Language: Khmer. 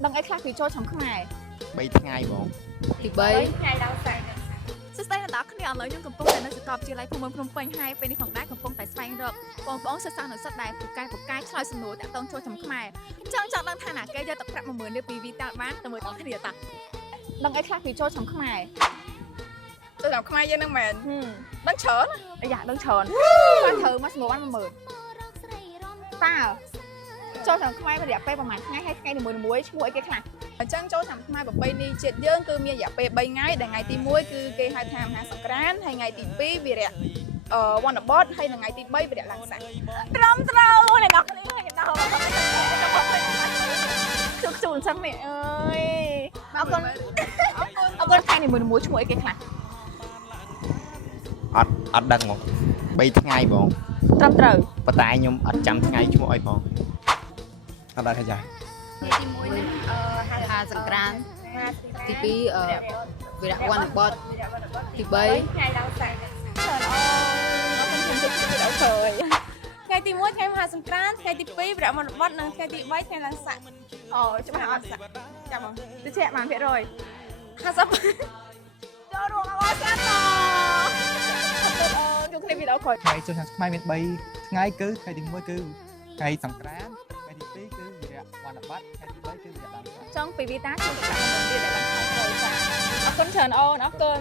Đừng ấy khác vì cho chấm khải. 3 ថ្ងៃបង ទី ngày đào sản. សួស្តីអ្នកនរគ្នាឥឡូវខ្ញុំកំពុងតែនៅសាកលវិទ្យាល័យភូមិភ្នំពេញហើយពេលនេះផងដែរកំពុងតែស្វែងរកបងប្អូនសិស្សានុសិស្សដែលពូកែឆ្លើយសំណួរតាក់ទងចូលចំខ្មែរចង់ដឹងថាណាគេយកទឹកប្រាក់ 10000 នេះពីវីតាបានទៅមើលតគ្នាតាដឹងអីខ្លះពីចូលចំខ្មែរចូលចំខ្មែរយើងនឹងមែនដឹងច្រើនយ៉ាដឹងច្រើនបានត្រូវមកសំណួរបាន 10000 តើចូលចំខ្មែររយៈពេលប្រហែលថ្ងៃហើយថ្ងៃនីមួយៗឈ្មោះអីគេខ្លះ អញ្ចឹងចូលឆ្នាំខ្មែរប្រពៃណីជាតិយើងគឺមានរយៈពេល 3 ថ្ងៃដែលថ្ងៃទី 1 គឺគេហៅថាមហាសង្ក្រាន្តហើយថ្ងៃទី 2 វារៈវណ្ណបតហើយថ្ងៃទី 3 វារៈឡើងសាក់ត្រឹមត្រូវអ្នកនរគ្នាហើយដល់ជូនចឹងនេះអើយអរគុណថ្ងៃនីមួយៗឈ្មោះអីគេខ្លះ អត់ដឹងមក 3 ថ្ងៃបង ត្រឹមត្រូវ ប៉ុន្តែខ្ញុំអត់ចាំថ្ងៃឈ្មោះអីផងអត់ដឹងទេចា ថ្ងៃទី 1 នេះ មហាសង្ក្រាន្តទី 2 វីរៈវណ្ណបតទី 3 ថ្ងៃឡើងសាក់ច្រើនអរគុណខ្ញុំជួយវីដេអូឃើញ ថ្ងៃទី 1 ថ្ងៃមហាសង្ក្រាន្តថ្ងៃទី 2 វិរៈមន្តបតនិងថ្ងៃទី 3 ថ្ងៃឡើងសាក់អូច្បាស់អត់សាក់ចាំបងតិចបានភាគរយ 50 ចូលរួមអបអរសាទរជួបគ្នាវីដេអូក្រោយ ថ្ងៃចូលឆ្នាំខ្មែរមាន 3 ថ្ងៃគឺថ្ងៃទី 1 គឺថ្ងៃសង្ក្រាន្តថ្ងៃទី 2 គឺវីរៈវណ្ណបតថ្ងៃទី 3 គឺវីរៈឡើងសាក់ ចង់ពីវីតាជួយទឹកប្រាក់10000ទៀតដែលបានខំចូលចាអរគុណច្រើនអូនអរគុណ